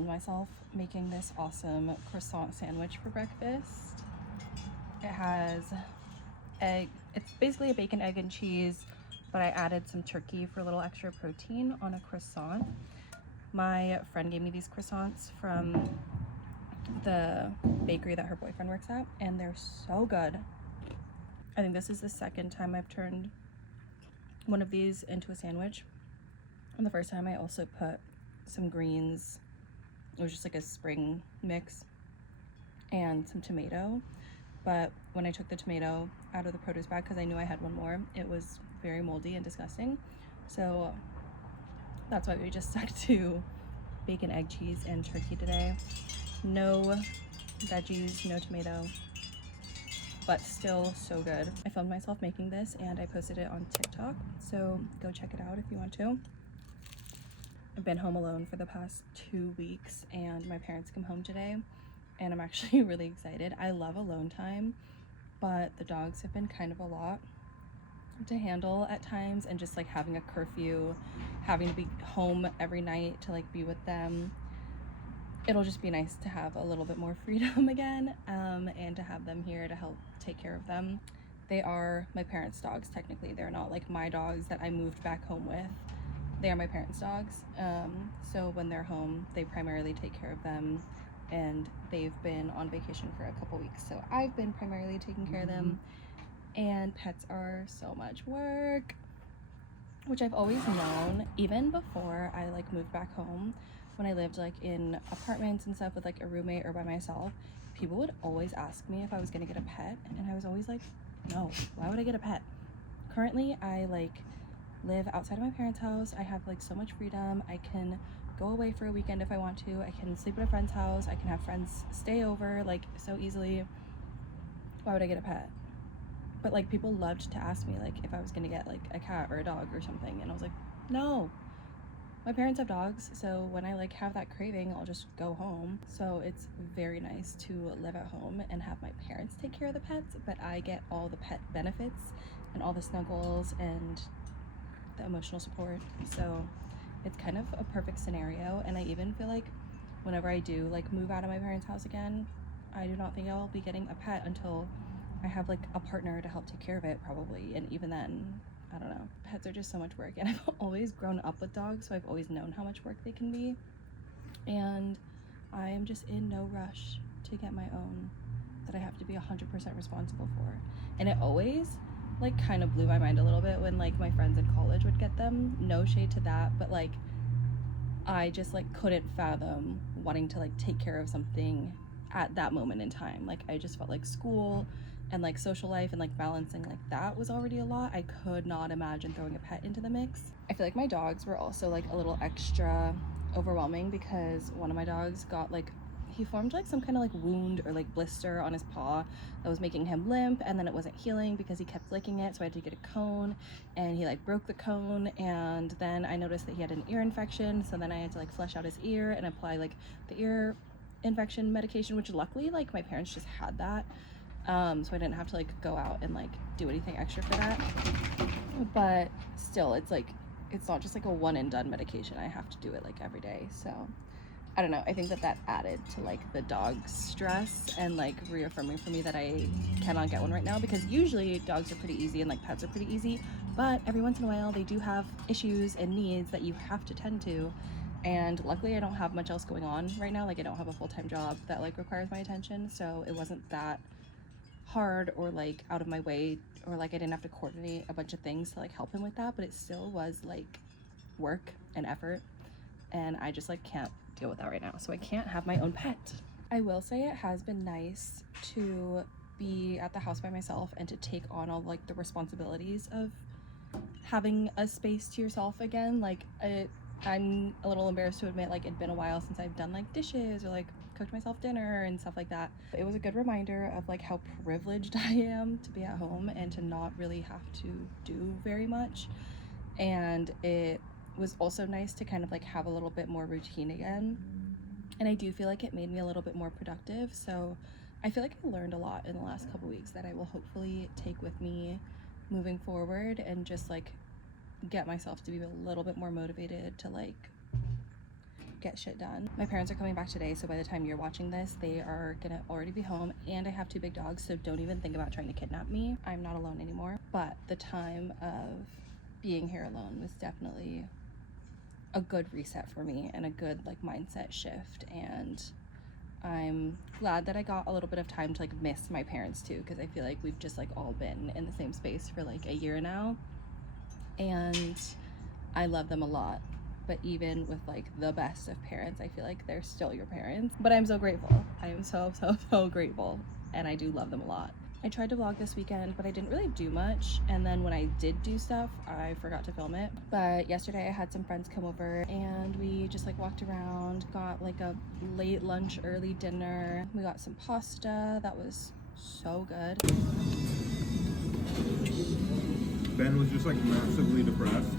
filmed myself making this awesome croissant sandwich for breakfast. It has egg, it's basically a bacon, egg, and cheese, but I added some turkey for a little extra protein on a croissant. My friend gave me these croissants from the bakery that her boyfriend works at, and they're so good. I think this is the second time I've turned one of these into a sandwich. And the first time I also put some greens, it was just like a spring mix, and some tomato. But when I took the tomato out of the produce bag, because I knew I had one more, it was very moldy and disgusting. So that's why we just stuck to bacon, egg, cheese, and turkey today. No veggies, no tomato, but still so good. I filmed myself making this and I posted it on TikTok, so go check it out if you want to. I've been home alone for the past 2 weeks and my parents come home today and I'm actually really excited. I love alone time, but the dogs have been kind of a lot to handle at times, and just like having a curfew, having to be home every night to like be with them. It'll just be nice to have a little bit more freedom again, and to have them here to help take care of them. They are my parents' dogs technically. They're not like my dogs that I moved back home with. They are my parents' dogs. So when they're home, they primarily take care of them, and they've been on vacation for a couple weeks, so I've been primarily taking care of them. And pets are so much work, which I've always known. Even before I like moved back home, when I lived like in apartments and stuff with like a roommate or by myself, people would always ask me if I was gonna get a pet, and I was always like, no, why would I get a pet? Currently I like live outside of my parents' house. I have like so much freedom. I can go away for a weekend if I want to. I can sleep at a friend's house. I can have friends stay over like so easily. Why would I get a pet? But like people loved to ask me like if I was gonna get like a cat or a dog or something, and I was like, no, my parents have dogs, so when I like have that craving, I'll just go home. So it's very nice to live at home and have my parents take care of the pets, but I get all the pet benefits and all the snuggles and the emotional support. So it's kind of a perfect scenario. And I even feel like whenever I do like move out of my parents' house again, I do not think I'll be getting a pet until I have like a partner to help take care of it, probably. And even then, I don't know. Pets are just so much work, and I've always grown up with dogs, so I've always known how much work they can be. And I am just in no rush to get my own that I have to be 100% responsible for. And it always like kind of blew my mind a little bit when like my friends in college would get them. No shade to that, but like I just like couldn't fathom wanting to like take care of something at that moment in time. Like I just felt like school and like social life and like balancing like that was already a lot. I could not imagine throwing a pet into the mix. I feel like my dogs were also like a little extra overwhelming because one of my dogs got like, he formed like some kind of like wound or like blister on his paw that was making him limp, and then it wasn't healing because he kept licking it, so I had to get a cone, and he like broke the cone. And then I noticed that he had an ear infection, so then I had to like flush out his ear and apply like the ear infection medication, which luckily like my parents just had that, so I didn't have to like go out and like do anything extra for that. But still, it's like it's not just like a one and done medication. I have to do it like every day. So I don't know, I think that added to like the dog stress and like reaffirming for me that I cannot get one right now, because usually dogs are pretty easy and like pets are pretty easy, but every once in a while they do have issues and needs that you have to tend to. And luckily I don't have much else going on right now. Like I don't have a full-time job that like requires my attention, so it wasn't that hard or like out of my way, or like I didn't have to coordinate a bunch of things to like help him with that, but it still was like work and effort, and I just like can't deal with that right now, so I can't have my own pet. I will say it has been nice to be at the house by myself and to take on all like the responsibilities of having a space to yourself again. Like I'm a little embarrassed to admit like it'd been a while since I've done like dishes or like cooked myself dinner and stuff like that. It was a good reminder of like how privileged I am to be at home and to not really have to do very much. And it was also nice to kind of like have a little bit more routine again, and I do feel like it made me a little bit more productive. So I feel like I learned a lot in the last couple weeks that I will hopefully take with me moving forward, and just like get myself to be a little bit more motivated to like get shit done. My parents are coming back today, so by the time you're watching this, they are gonna already be home, and I have 2 big dogs, so don't even think about trying to kidnap me. I'm not alone anymore, but the time of being here alone was definitely a good reset for me and a good like mindset shift, and I'm glad that I got a little bit of time to like miss my parents too, because I feel like we've just like all been in the same space for like a year now, and I love them a lot. But even with like the best of parents, I feel like they're still your parents. But I'm so grateful. I am so grateful, and I do love them a lot. I tried to vlog this weekend, but I didn't really do much, and then when I did do stuff, I forgot to film it. But yesterday I had some friends come over, and we just like walked around, got like a late lunch, early dinner. We got some pasta that was so good. Ben was just like massively depressed,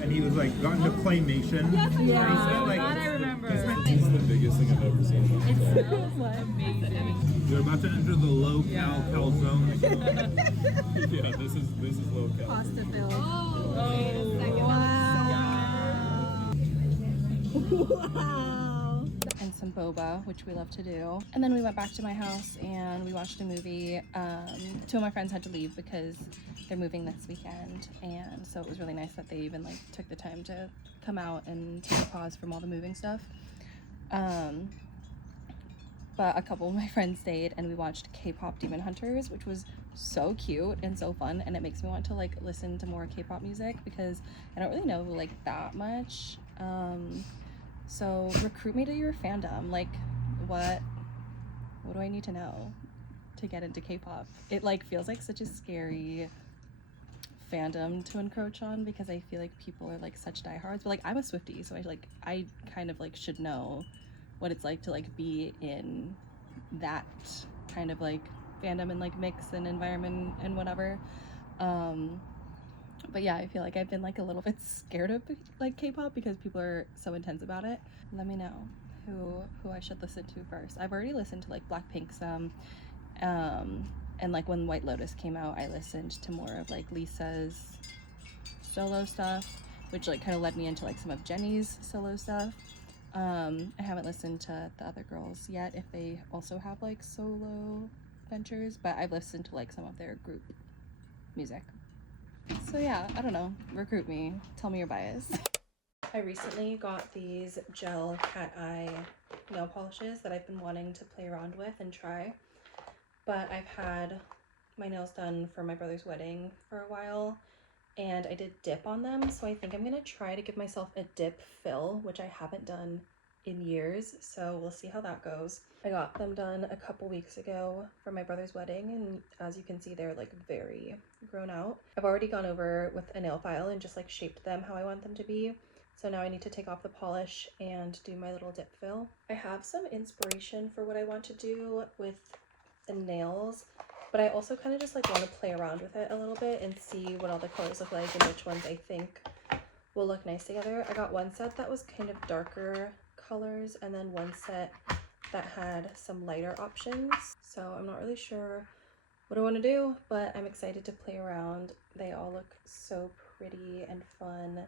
and he was like got into claymation. Yes, yeah, like, that I remember. This is the biggest thing I've ever seen. It smells amazing. You're about to enter the low-cal calzone. Yeah, this is low cal. Pasta filled. Oh, Wow. And some boba, which we love to do. And then we went back to my house and we watched a movie. 2 of my friends had to leave because they're moving this weekend, and so it was really nice that they even like took the time to come out and take a pause from all the moving stuff. But a couple of my friends stayed, and we watched K-pop Demon Hunters, which was so cute and so fun, and it makes me want to like listen to more K-pop music because I don't really know like that much. So recruit me to your fandom. Like, what do I need to know to get into K-pop? It like feels like such a scary fandom to encroach on because I feel like people are like such diehards, but like I'm a Swiftie, so I kind of like should know what it's like to like be in that kind of like fandom and like mix and environment and whatever. But yeah, I feel like I've been like a little bit scared of like K-pop because people are so intense about it. Let me know who I should listen to first. I've already listened to like Blackpink some, and like when White Lotus came out, I listened to more of like Lisa's solo stuff, which like kind of led me into like some of Jennie's solo stuff. I haven't listened to the other girls yet if they also have like solo ventures, but I've listened to like some of their group music. So yeah, I don't know, recruit me, tell me your bias. I recently got these gel cat eye nail polishes that I've been wanting to play around with and try, but I've had my nails done for my brother's wedding for a while, and I did dip on them, so I think I'm gonna try to give myself a dip fill, which I haven't done in years, so we'll see how that goes. I got them done a couple weeks ago for my brother's wedding, and as you can see, they're like very grown out. I've already gone over with a nail file and just like shaped them how I want them to be, so now I need to take off the polish and do my little dip fill. I have some inspiration for what I want to do with the nails, but I also kind of just like want to play around with it a little bit and see what all the colors look like and which ones I think will look nice together. I got one set that was kind of darker colors and then one set that had some lighter options, so I'm not really sure what I want to do, but I'm excited to play around. They all look so pretty and fun,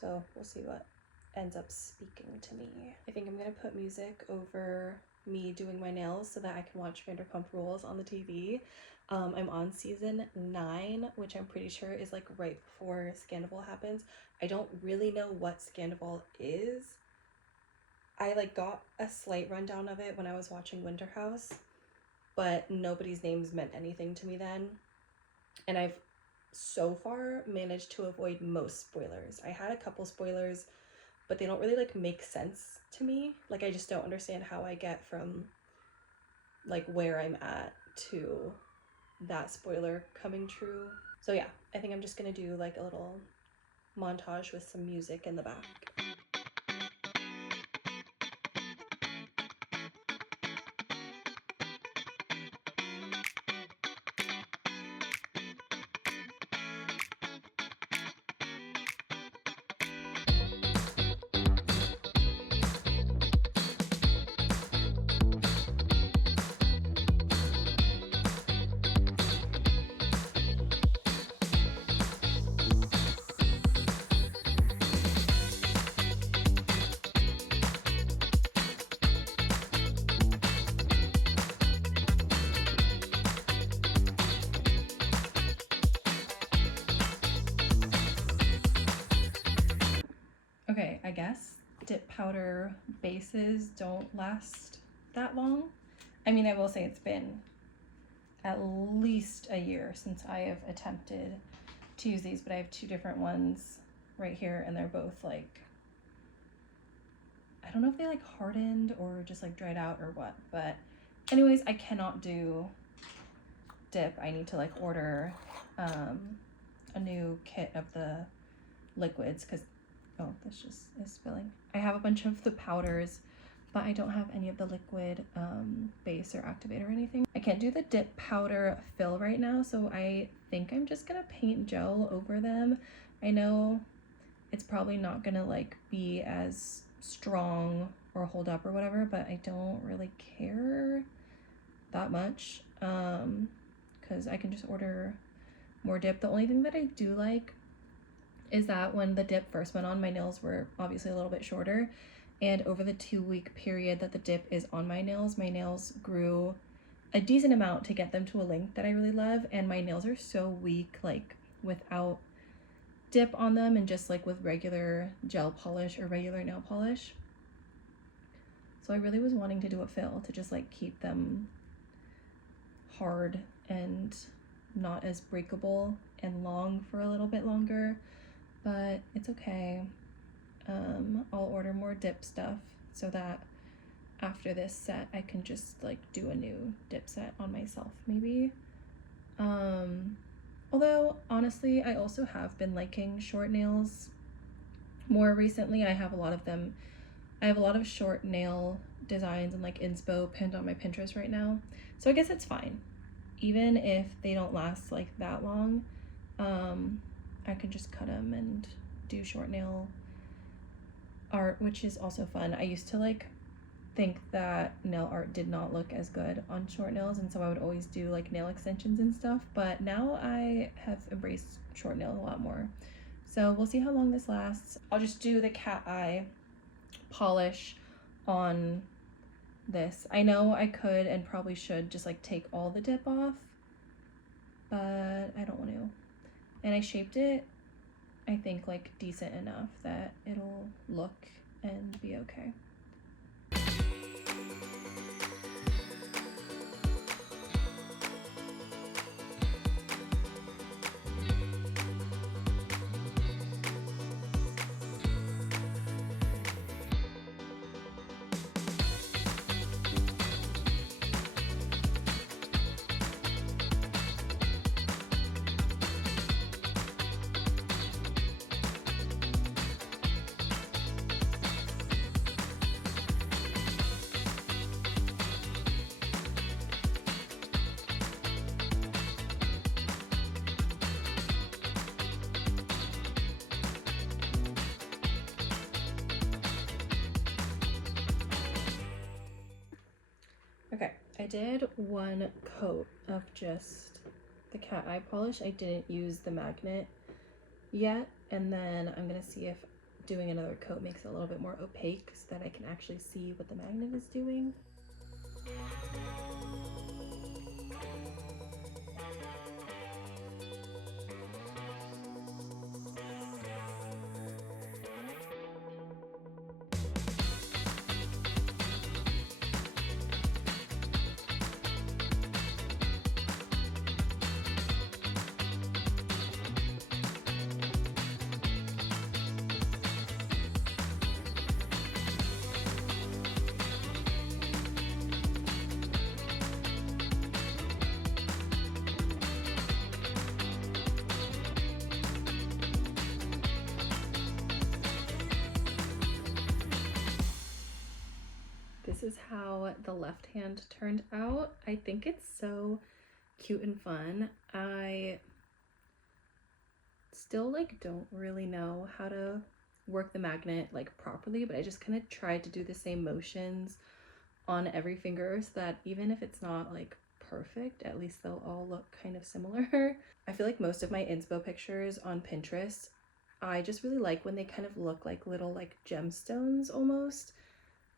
so we'll see what ends up speaking to me. I think I'm gonna put music over me doing my nails so that I can watch Vanderpump Rules on the TV. I'm on season 9, which I'm pretty sure is like right before Scandival happens. I don't really know what Scandival is. I like got a slight rundown of it when I was watching Winter House, but nobody's names meant anything to me then. And I've so far managed to avoid most spoilers. I had a couple spoilers, but they don't really like make sense to me. Like I just don't understand how I get from like where I'm at to that spoiler coming true. So yeah, I think I'm just gonna do like a little montage with some music in the back. I guess dip powder bases don't last that long. I mean, I will say it's been at least a year since I have attempted to use these, but I have two different ones right here, and they're both like, I don't know if they like hardened or just like dried out or what, but anyways, I cannot do dip. I need to like order a new kit of the liquids because, oh, this just is spilling. I have a bunch of the powders, but I don't have any of the liquid base or activate or anything. I can't do the dip powder fill right now, so I think I'm just gonna paint gel over them. I know it's probably not gonna like be as strong or hold up or whatever, but I don't really care that much because I can just order more dip. The only thing that I do like is that when the dip first went on, my nails were obviously a little bit shorter, and over the 2-week period that the dip is on my nails grew a decent amount to get them to a length that I really love, and my nails are so weak like without dip on them and just like with regular gel polish or regular nail polish. So I really was wanting to do a fill to just like keep them hard and not as breakable and long for a little bit longer, but it's okay. I'll order more dip stuff so that after this set I can just like do a new dip set on myself maybe. Although honestly I also have been liking short nails more recently. I have a lot of them. I have a lot of short nail designs and like inspo pinned on my Pinterest right now, so I guess it's fine even if they don't last like that long. I can just cut them and do short nail art, which is also fun. I used to like think that nail art did not look as good on short nails, and so I would always do like nail extensions and stuff, but now I have embraced short nails a lot more. So we'll see how long this lasts. I'll just do the cat eye polish on this. I know I could and probably should just like take all the dip off, but I don't want to. And I shaped it, I think, like decent enough that it'll look and be okay. Okay, I did one coat of just the cat eye polish. I didn't use the magnet yet, and then I'm gonna see if doing another coat makes it a little bit more opaque so that I can actually see what the magnet is doing. This is how the left hand turned out. I think it's so cute and fun. I still like don't really know how to work the magnet like properly, but I just kind of tried to do the same motions on every finger so that even if it's not like perfect, at least they'll all look kind of similar. I feel like most of my inspo pictures on Pinterest, I just really like when they kind of look like little like gemstones almost.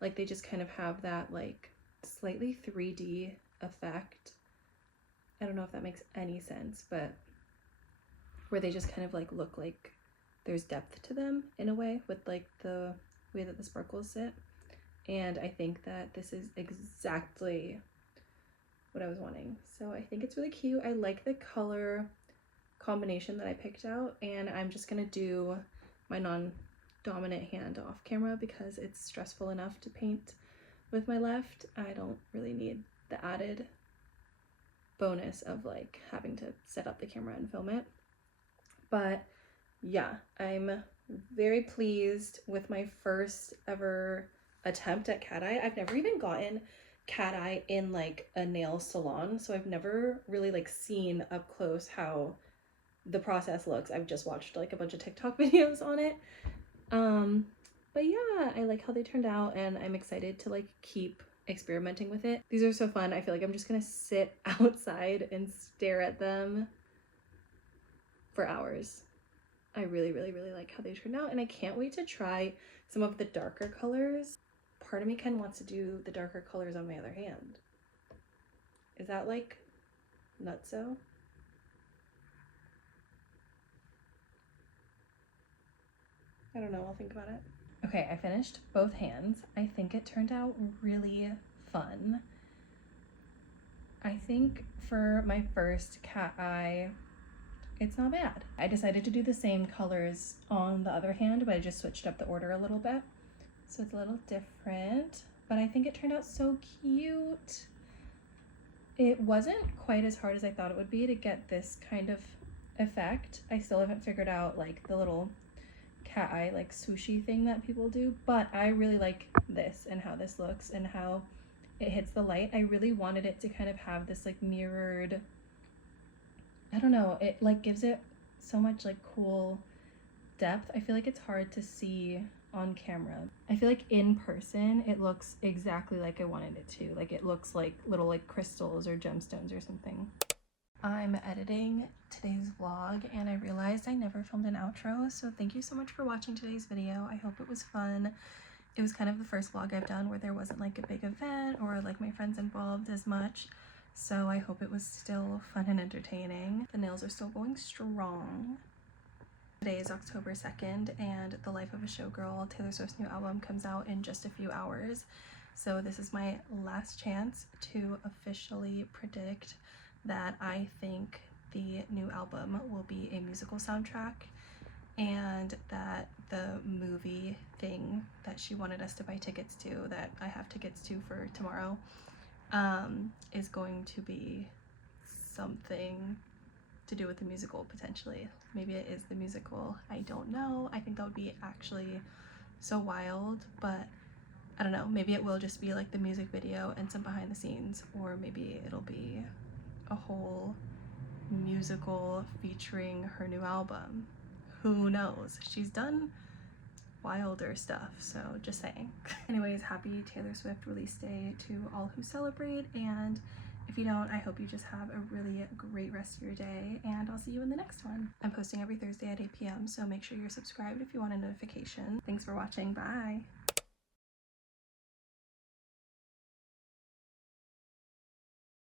Like they just kind of have that like slightly 3D effect. I don't know if that makes any sense, but where they just kind of like look like there's depth to them in a way with like the way that the sparkles sit. And I think that this is exactly what I was wanting. So I think it's really cute. I like the color combination that I picked out, and I'm just gonna do my non-dominant hand off camera because it's stressful enough to paint with my left. I don't really need the added bonus of like having to set up the camera and film it. But yeah, I'm very pleased with my first ever attempt at cat eye. I've never even gotten cat eye in like a nail salon, so I've never really like seen up close how the process looks. I've just watched like a bunch of TikTok videos on it. But yeah, I like how they turned out, and I'm excited to like keep experimenting with it. These are so fun. I feel like I'm just gonna sit outside and stare at them for hours. I really like how they turned out, and I can't wait to try some of the darker colors. Part of me kind of wants to do the darker colors on my other hand. Is that like nutso? I don't know, I'll think about it. Okay, I finished both hands. I think it turned out really fun. I think for my first cat eye, it's not bad. I decided to do the same colors on the other hand, but I just switched up the order a little bit. So it's a little different, but I think it turned out so cute. It wasn't quite as hard as I thought it would be to get this kind of effect. I still haven't figured out like the little cat eye like swooshy thing that people do, but I really like this and how this looks and how it hits the light. I really wanted it to kind of have this like mirrored, I don't know, it like gives it so much like cool depth. I feel like it's hard to see on camera. I feel like in person it looks exactly like I wanted it to. Like it looks like little like crystals or gemstones or something. I'm editing today's vlog and I realized I never filmed an outro, so thank you so much for watching today's video. I hope it was fun. It was kind of the first vlog I've done where there wasn't like a big event or like my friends involved as much, so I hope it was still fun and entertaining. The nails are still going strong. Today is October 2nd and The Life of a Showgirl, Taylor Swift's new album, comes out in just a few hours. So this is my last chance to officially predict that I think the new album will be a musical soundtrack, and that the movie thing that she wanted us to buy tickets to, that I have tickets to for tomorrow, is going to be something to do with the musical, potentially. Maybe it is the musical, I don't know. I think that would be actually so wild, but I don't know, maybe it will just be like the music video and some behind the scenes, or maybe it'll be a whole musical featuring her new album. Who knows? She's done wilder stuff, so just saying. Anyways, happy Taylor Swift release day to all who celebrate, and if you don't, I hope you just have a really great rest of your day, and I'll see you in the next one. I'm posting every Thursday at 8 p.m, so make sure you're subscribed if you want a notification. Thanks for watching, bye!